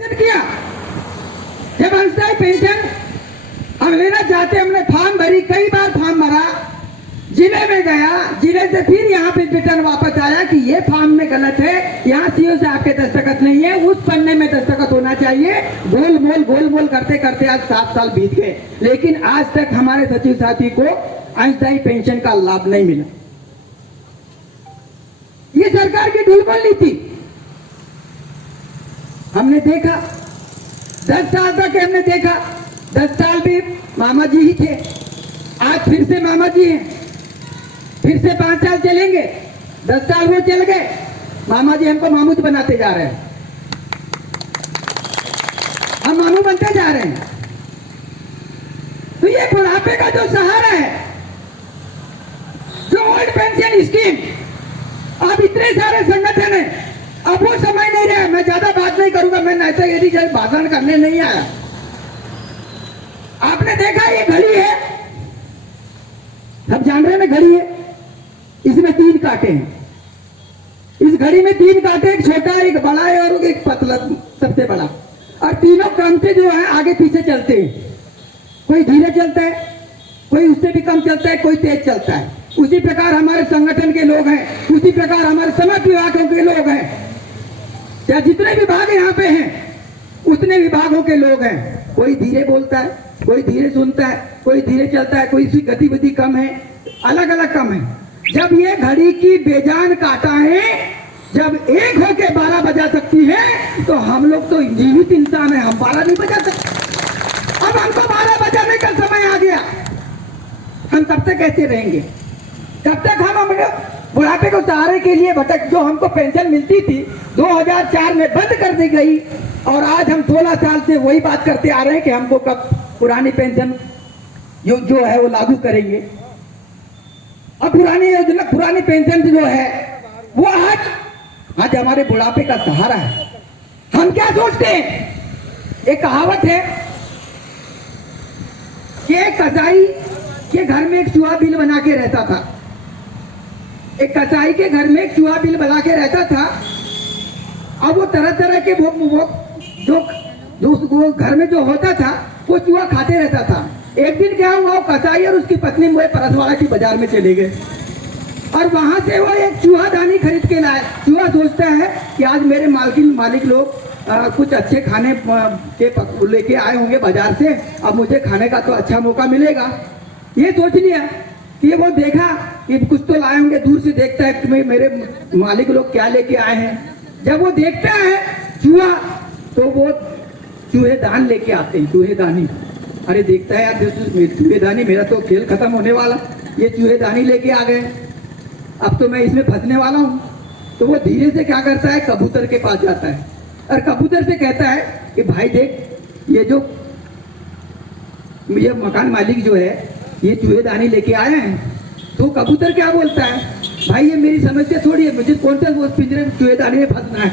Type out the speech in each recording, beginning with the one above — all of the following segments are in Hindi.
किया जब अंशदायी पेंशन हम लेना चाहते, हमने फॉर्म भरी, कई बार फॉर्म भरा, जिले में गया, जिले से फिर यहाँ पे रिटर्न वापस आया कि ये फॉर्म में गलत है, यहाँ सीओ से आपके दस्तखत नहीं है, उस पन्ने में दस्तखत होना चाहिए। गोल मोल करते करते आज 7 साल बीत गए, लेकिन आज तक हमारे सचिव साथी को अंशदायी पेंशन का लाभ नहीं मिला। ये सरकार की ढुलमुल नीति हमने देखा। 10 साल तक हमने देखा, 10 साल भी मामा जी ही थे, आज फिर से मामा जी हैं, फिर से 5 साल चलेंगे, 10 साल वो चल गए, मामा जी हमको मामूद बनाते जा रहे हैं, हम मामू बनते जा रहे हैं। तो ये बुढ़ापे का जो सहारा है, जो ओल्ड पेंशन स्कीम, अब इतने सारे संगठन है, अब वो समय नहीं रहा। मैं ज्यादा बात नहीं करूंगा, मैं ऐसा यदि भाषण करने नहीं आया। आपने देखा ये घड़ी है, सब जान रहे हैं ना घड़ी है, इसमें 3 कांटे हैं। इस घड़ी में 3 कांटे, एक छोटा, एक बड़ा है और एक पतला, सबसे बड़ा। और तीनों कांटे जो है आगे पीछे चलते हैं, कोई धीरे चलता है, कोई उससे भी कम चलता है, कोई तेज चलता है। उसी प्रकार हमारे संगठन के लोग हैं, उसी प्रकार हमारे समाज विभागों के लोग हैं, या जितने विभाग यहाँ पे हैं उतने विभागों के लोग हैं। कोई धीरे बोलता है, कोई धीरे सुनता है, कोई धीरे चलता है, कोई सी गतिविधि कम है, अलग अलग कम है। जब ये घड़ी की बेजान काटा है, जब 1 होके 12 बजा सकती है, तो हम लोग तो जीवित इंसान है, हम 12 नहीं बजा सकते। अब हमको 12 बजाने का समय आ गया, हम तब तक कैसे रहेंगे? जब तक हम बुढ़ापे को सहारे के लिए भटक, जो हमको पेंशन मिलती थी 2004 में बंद कर दी गई, और आज हम 16 साल से वही बात करते आ रहे हैं कि हमको कब पुरानी पेंशन जो है वो लागू करेंगे। अब पुरानी योजना, पुरानी पेंशन जो है वो आज हमारे बुढ़ापे का सहारा है। हम क्या सोचते हैं, एक कहावत है कि एक कसाई के घर में एक चूहा बिल बना के रहता था। एक कसाई के घर में एक चूहा बिल बना के रहता था। अब वो तरह तरह के वो घर में जो होता था वो चूहा खाते रहता था। एक दिन क्या हुआ, वो कसाई और उसकी पत्नी वो परसवाड़ा की बाजार में चले गए, और वहां से वो एक चूहा दानी खरीद के लाए। चूहा सोचता है कि आज मेरे मालिक लोग कुछ अच्छे खाने के लेके आए होंगे बाजार से, अब मुझे खाने का तो अच्छा मौका मिलेगा। ये सोच लिया कि वो देखा कि कुछ तो लाए होंगे, दूर से देखता है कि मेरे मालिक लोग क्या लेके आए हैं। जब वो देखता है चूहा, तो वो चूहेदान लेके आते हैं, चूहेदानी। अरे देखता है यार चूहेदानी, मेरा तो खेल खत्म होने वाला, ये चूहेदानी लेके आ गए, अब तो मैं इसमें फंसने वाला हूँ। तो वो धीरे से क्या करता है, कबूतर के पास जाता है और कबूतर से कहता है कि भाई देख, ये मकान मालिक जो है ये चूहेदानी लेके आए हैं। तो कबूतर क्या बोलता है, भाई ये मेरी समस्या थोड़ी है, मुझे कौन सा वो पिंजरे में चूहेदानी में फंसना है,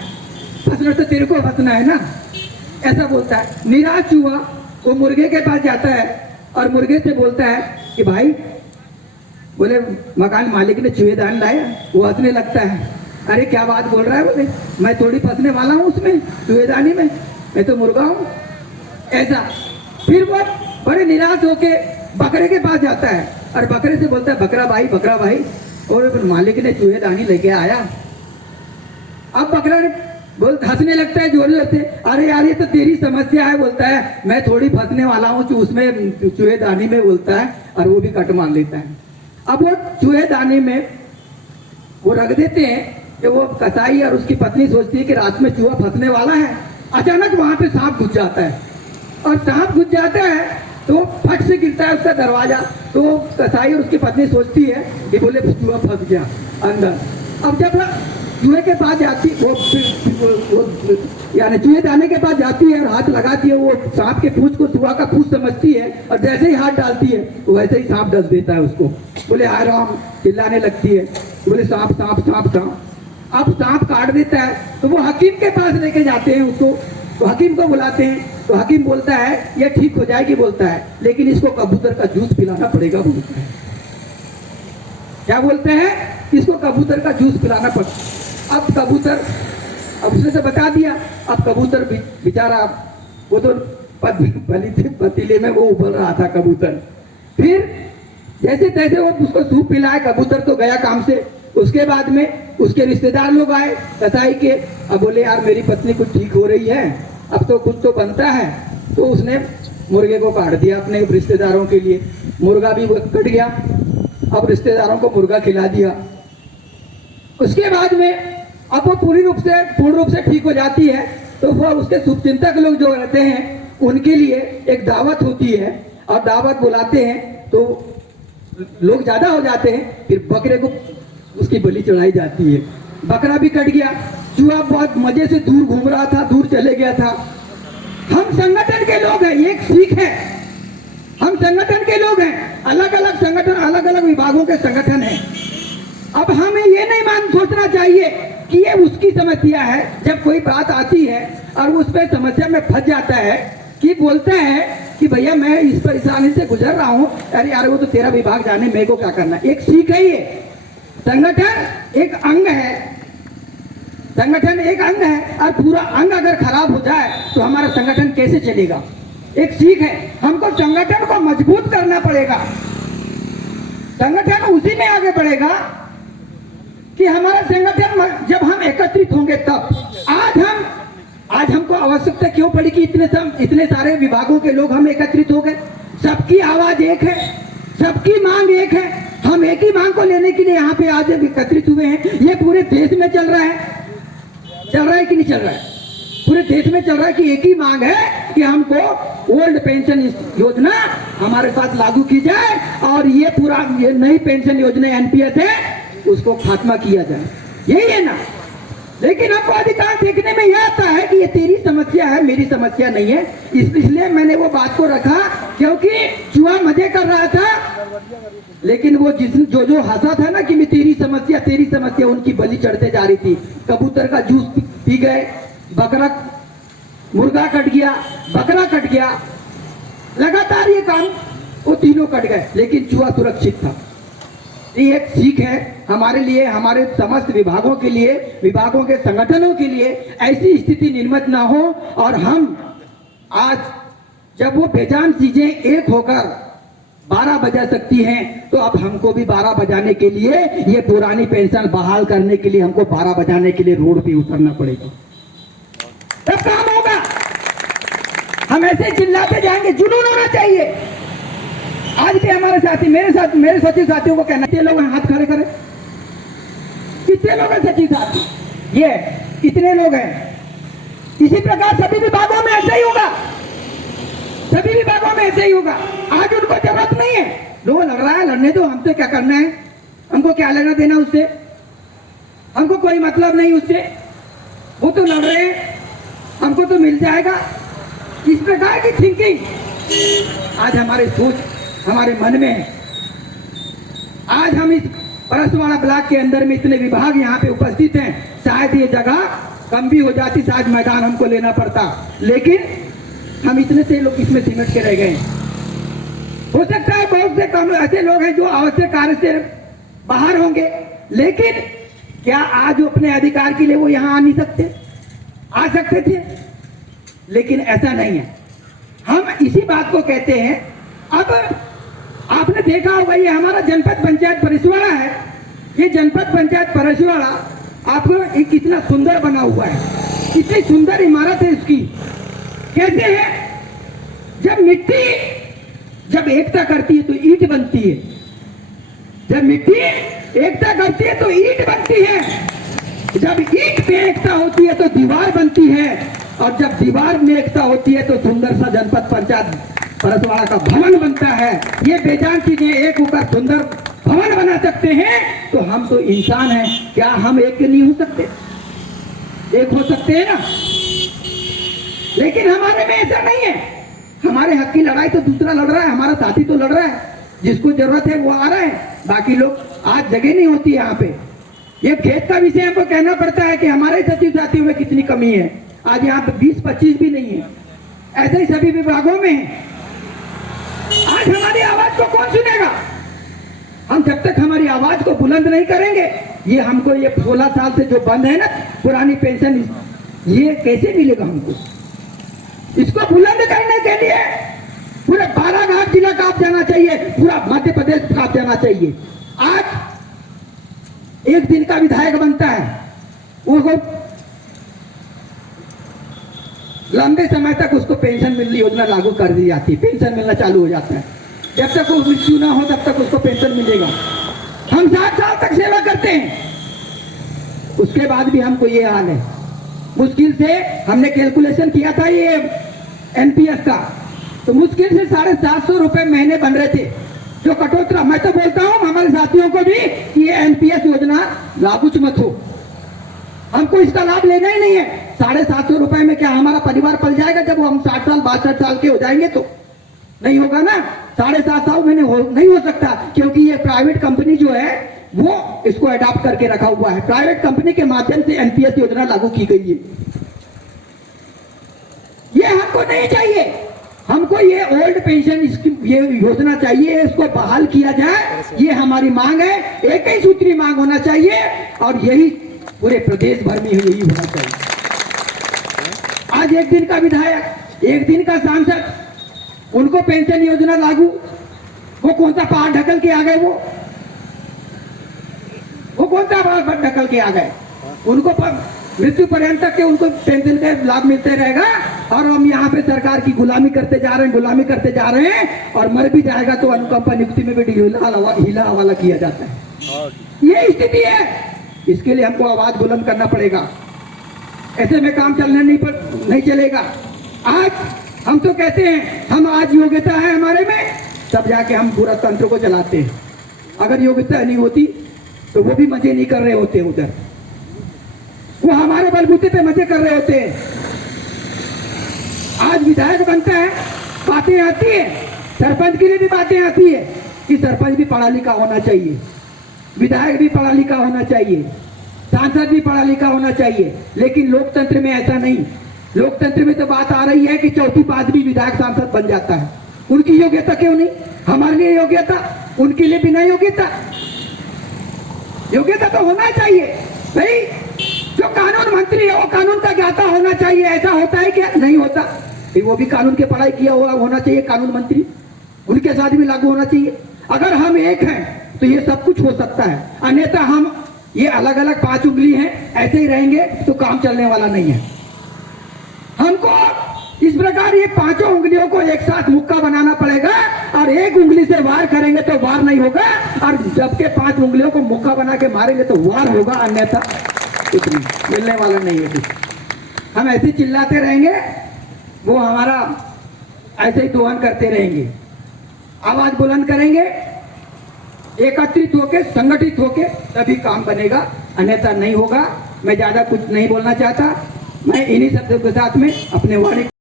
फंसना तो तेरे को फंसना है ना, ऐसा बोलता है। निराश चूहा वो मुर्गे के पास जाता है और मुर्गे से बोलता है कि भाई, बोले मकान मालिक ने चूहेदानी लाया। वो हंसने लगता है, अरे क्या बात बोल रहा है, बोले मैं थोड़ी फंसने वाला हूँ उसमें चूहेदानी में, मैं तो मुर्गा हूँ, ऐसा। फिर वो बड़े निराश होके बकरे के पास जाता है और बकरे से बोलता है, बकरा भाई, और मालिक ने चूहेदानी लेके आया। अब बकरा ने हंसने लगता है, जोर लगते, अरे यार ये तो तेरी समस्या है, बोलता है मैं थोड़ी फंसने वाला हूँ उसमें चूहेदानी में, बोलता है, और वो भी कट मार लेता है। अब वो चूहेदानी में वो रख देते हैं कि वो कसाई और उसकी पत्नी सोचती है कि रात में चूहा फंसने वाला है। अचानक वहां पे सांप घुस जाता है, और सांप घुस जाता है तो फट से गिरता है उसका दरवाजा। तो कसाई और उसकी पत्नी सोचती है कि बोले चूहा फंस गया अंदर। अब जब चूहे के पास जाती, वो यानी चूहेदानी के पास जाती है और हाथ लगाती है, वो सांप के पूंछ को चूहा का पूंछ समझती है, और जैसे ही हाथ डालती है वैसे ही सांप डस देता है उसको। बोले हाय राम, चिल्लाने लगती है, बोले सांप सांप सांप सांप। अब सांप काट देता है, तो वो हकीम के पास लेके जाते हैं उसको, तो हकीम को बुलाते हैं, तो हकीम बोलता है ये ठीक हो जाएगी, बोलता है, लेकिन इसको कबूतर का जूस पिलाना पड़ेगा, बोलता है। क्या बोलते हैं, इसको कबूतर का जूस पिलाना पड़ता। अब कबूतर अब उसने तो बता दिया। अब कबूतर बेचारा वो तो पतीले में वो उबल रहा था कबूतर। फिर जैसे तैसे वो उसको सूप पिलाया, कबूतर तो गया काम से। उसके बाद में उसके रिश्तेदार लोग आए कसाई के, अब बोले यार मेरी पत्नी कुछ ठीक हो रही है, अब तो कुछ तो बनता है। तो उसने मुर्गे को काट दिया अपने रिश्तेदारों के लिए, मुर्गा भी कट गया। अब रिश्तेदारों को मुर्गा खिला दिया। उसके बाद में अब वो पूर्ण रूप से ठीक हो जाती है। तो वो उसके शुभचिंतक लोग जो रहते हैं उनके लिए एक दावत होती है, और दावत बुलाते हैं तो लोग ज्यादा हो जाते हैं। फिर बकरे को उसकी बलि चढ़ाई जाती है। बकरा भी कट गया। चूहा बहुत मजे से दूर घूम रहा था, दूर चले गया था। हम संगठन के लोग हैं, ये एक सीख है। हम संगठन के लोग हैं, अलग अलग संगठन, अलग अलग विभागों के संगठन हैं। अब हमें ये नहीं सोचना चाहिए कि ये उसकी समस्या है। जब कोई बात आती है और उस पर समस्या में फंस जाता है कि बोलता है कि भैया मैं इस परेशानी से गुजर रहा हूँ, अरे यार वो तो तेरा विभाग जाने, मेरे को क्या करना। एक सीख है ये। संगठन एक अंग है, संगठन एक अंग है, और पूरा अंग अगर खराब हो जाए तो हमारा संगठन कैसे चलेगा। एक सीख है, हमको संगठन को मजबूत करना पड़ेगा। संगठन उसी में आगे बढ़ेगा कि हमारा संगठन जब हम एकत्रित होंगे तब। आज हमको आवश्यकता क्यों पड़ी कि इतने सारे विभागों के लोग हम एकत्रित हो गए। सबकी आवाज एक है, सबकी मांग एक है। हम एक ही मांग को लेने के लिए यहाँ पे आज एकत्रित हुए हैं। ये पूरे देश में चल रहा है कि नहीं चल रहा है? पूरे देश में चल रहा है कि एक ही मांग है कि हमको ओल्ड पेंशन योजना हमारे साथ लागू की जाए, और ये नई पेंशन योजना एनपीएस है उसको खात्मा किया जाए। यही है ना। लेकिन हमको अधिकांश देखने में यह आता है कि ये तेरी समस्या है, मेरी समस्या नहीं है। इसलिए मैंने वो बात को रखा, क्योंकि चूहा मजे कर रहा था, लेकिन वो जो हंसा था ना कि मैं तेरी समस्या, उनकी बलि चढ़ते जा रही थी। कबूतर का जूस पी गए, मुर्गा कट गया, बकरा कट गया, लगातार ये काम, वो तीनों कट गए, लेकिन चूहा सुरक्षित था। ये एक सीख है हमारे लिए, हमारे समस्त विभागों के लिए, विभागों के संगठनों के लिए ऐसी स्थिति निर्मित ना हो। और हम आज जब वो बेजान चीजें एक होकर 12 बजा सकती हैं, तो अब हमको भी 12 बजाने के लिए, ये पुरानी पेंशन बहाल करने के लिए हमको 12 बजाने के लिए रोड पे उतरना पड़ेगा, तब काम होगा। हम ऐसे चिल्लाते जाएंगे, जुनून होना चाहिए। आज के हमारे साथी, मेरे सचिव साथियों को कहना, कितने लोग हैं हाथ खड़े करें, कितने लोग हैं सचिव साथी? ये कितने लोग हैं? इसी प्रकार सभी विभागों में ऐसा ही होगा, सभी विभागों में ऐसे ही होगा। आज उनको जरूरत नहीं है, लोग लड़ रहा है, लड़ने दो, हमसे क्या करना है, हमको क्या लेना देना उससे, हमको कोई मतलब नहीं उससे, वो तो लड़ रहे हैं, हमको तो मिल जाएगा। इस प्रकार की थिंकिंग आज हमारे सोच, हमारे मन में है। आज हम इस परसवाड़ा ब्लॉक के अंदर में इतने विभाग यहाँ पे उपस्थित हैं, शायद ये जगह कम भी हो जाती, शायद मैदान हमको लेना पड़ता, लेकिन हम इतने से लोग इसमें सिमट के रह गए। हो सकता है बहुत से कम ऐसे लोग हैं जो आवश्यक कार्य से बाहर होंगे, लेकिन क्या आज अपने अधिकार के लिए वो यहाँ आ नहीं सकते? आ सकते थे, लेकिन ऐसा नहीं है। हम इसी बात को कहते हैं। अब आपने देखा होगा, ये हमारा जनपद पंचायत परसवाड़ा है। ये जनपद पंचायत परसवाड़ा आपको एक कितना सुंदर बना हुआ है, कितनी सुंदर इमारत है इसकी। कैसे है? जब मिट्टी जब एकता करती है तो ईंट बनती है, जब मिट्टी एकता करती है तो ईंट बनती है, जब ईंट में एकता होती है तो दीवार बनती है, और जब दीवार में एकता होती है तो सुंदर सा जनपद पंचायत परसवाड़ा का भवन बनता है। ये बेजान चीजें एक होकर सुंदर भवन बना सकते हैं, तो हम तो इंसान हैं, क्या हम एक नहीं हो सकते? एक हो सकते हैं ना। लेकिन हमारे में ऐसा नहीं है। हमारे हक की लड़ाई तो दूसरा लड़ रहा है, हमारा साथी तो लड़ रहा है, जिसको जरूरत है वो आ रहा है, बाकी लोग आज जगह नहीं होती यहाँ पे। ये खेत का विषय हमको कहना पड़ता है कि हमारे सचिव साथियों में कितनी कमी है। आज यहाँ पे 20-25 भी नहीं है, ऐसे ही सभी विभागों में है। आज हमारी आवाज को कौन सुनेगा? हम जब तक हमारी आवाज को बुलंद नहीं करेंगे, ये हमको ये 16 साल से जो बंद है ना पुरानी पेंशन ये कैसे मिलेगा हमको? इसको बुलंद करने के लिए पूरे बालाघाट जिला कांप जाना चाहिए, पूरा मध्य प्रदेश कांप जाना चाहिए। आज एक दिन का विधायक बनता है, वो लंबे समय तक उसको पेंशन मिलनी योजना लागू कर दी जाती है, पेंशन मिलना चालू हो जाता है। जब तक वो मृत्यु ना हो तब तक उसको पेंशन मिलेगा। हम 60 साल तक सेवा करते हैं, उसके बाद भी हमको ये हाल है। मुश्किल से हमने कैलकुलेशन किया था ये एनपीएस का, तो मुश्किल से 750 रुपए महीने बन रहे थे। जो कटौती, मैं तो बोलता हूं हमारे साथियों को भी कि ये एनपीएस योजना लागू मत हो, हमको इसका लाभ लेना ही नहीं है। 750 रुपए में क्या हमारा परिवार पल जाएगा? जब हम 60 साल 62 साल के हो जाएंगे तो नहीं होगा ना। 7.5 साल में नहीं हो सकता, क्योंकि ये प्राइवेट कंपनी जो है वो इसको अडॉप्ट करके रखा हुआ है। प्राइवेट कंपनी के माध्यम से एनपीएस योजना लागू की गई है। ये हमको नहीं चाहिए, हमको ये ओल्ड पेंशन स्कीम, ये योजना चाहिए, इसको बहाल किया जाए। ये हमारी मांग है, एक ही सूत्री मांग होना चाहिए, और यही पूरे प्रदेश भर में यही होना चाहिए। आज एक दिन का विधायक, एक दिन का सांसद, उनको पेंशन योजना लागू, वो कौन सा पहाड़ ढकल के आ गए? वो कौन सा पहाड़ ढकल के आ गए? उनको मृत्यु पर्यंत तक के उनको पेंशन का लाभ मिलते रहेगा, और हम यहाँ पे सरकार की गुलामी करते जा रहे हैं, और मर भी जाएगा तो अनुकंपा नियुक्ति में भी हीला हवाला किया जाता है। ये स्थिति है, इसके लिए हमको आवाज बुलंद करना पड़ेगा। ऐसे में काम चलने नहीं चलेगा। आज हम तो कहते हैं हम आज योग्यता है हमारे में, तब जाके हम पूरा तंत्र को चलाते हैं। अगर योग्यता नहीं होती तो वो भी मजे नहीं कर रहे होते, उधर वो हमारे बलबूते पे मजे कर रहे होते हैं। आज विधायक बनता है, बातें आती है, सरपंच के लिए भी बातें आती है कि सरपंच भी पढ़ा लिखा होना चाहिए, विधायक भी पढ़ा लिखा होना चाहिए, सांसद भी पढ़ा लिखा होना चाहिए। लेकिन लोकतंत्र में ऐसा नहीं। लोकतंत्र में तो बात आ रही है कि चौथी पांच भी विधायक सांसद बन जाता है। उनकी योग्यता क्यों नहीं? हमारे लिए योग्यता, उनके लिए बिना योग्यता। योग्यता तो होना चाहिए भाई। जो कानून मंत्री है वो कानून का ज्ञाता होना चाहिए। ऐसा होता है क्या? नहीं होता। वो भी कानून की पढ़ाई किया हुआ होना चाहिए कानून मंत्री, उनके साथ भी लागू होना चाहिए। अगर हम एक हैं तो ये सब कुछ हो सकता है, अन्यथा हम ये अलग अलग 5 उंगली हैं, ऐसे ही रहेंगे तो काम चलने वाला नहीं है। हमको इस प्रकार ये 5 उंगलियों को एक साथ मुक्का बनाना पड़ेगा, और एक उंगली से वार करेंगे तो वार नहीं होगा, और जबकि 5 उंगलियों को मुक्का बना के मारेंगे तो वार होगा, अन्यथा कुछ नहीं मिलने वाला नहीं है। कुछ हम ऐसे चिल्लाते रहेंगे, वो हमारा ऐसे ही दोहन करते रहेंगे। आवाज बुलंद करेंगे, एकत्रित होके, संगठित होके, तभी काम बनेगा, अन्यथा नहीं होगा। मैं ज्यादा कुछ नहीं बोलना चाहता। मैं इन्हीं शब्दों के साथ में अपने वाणी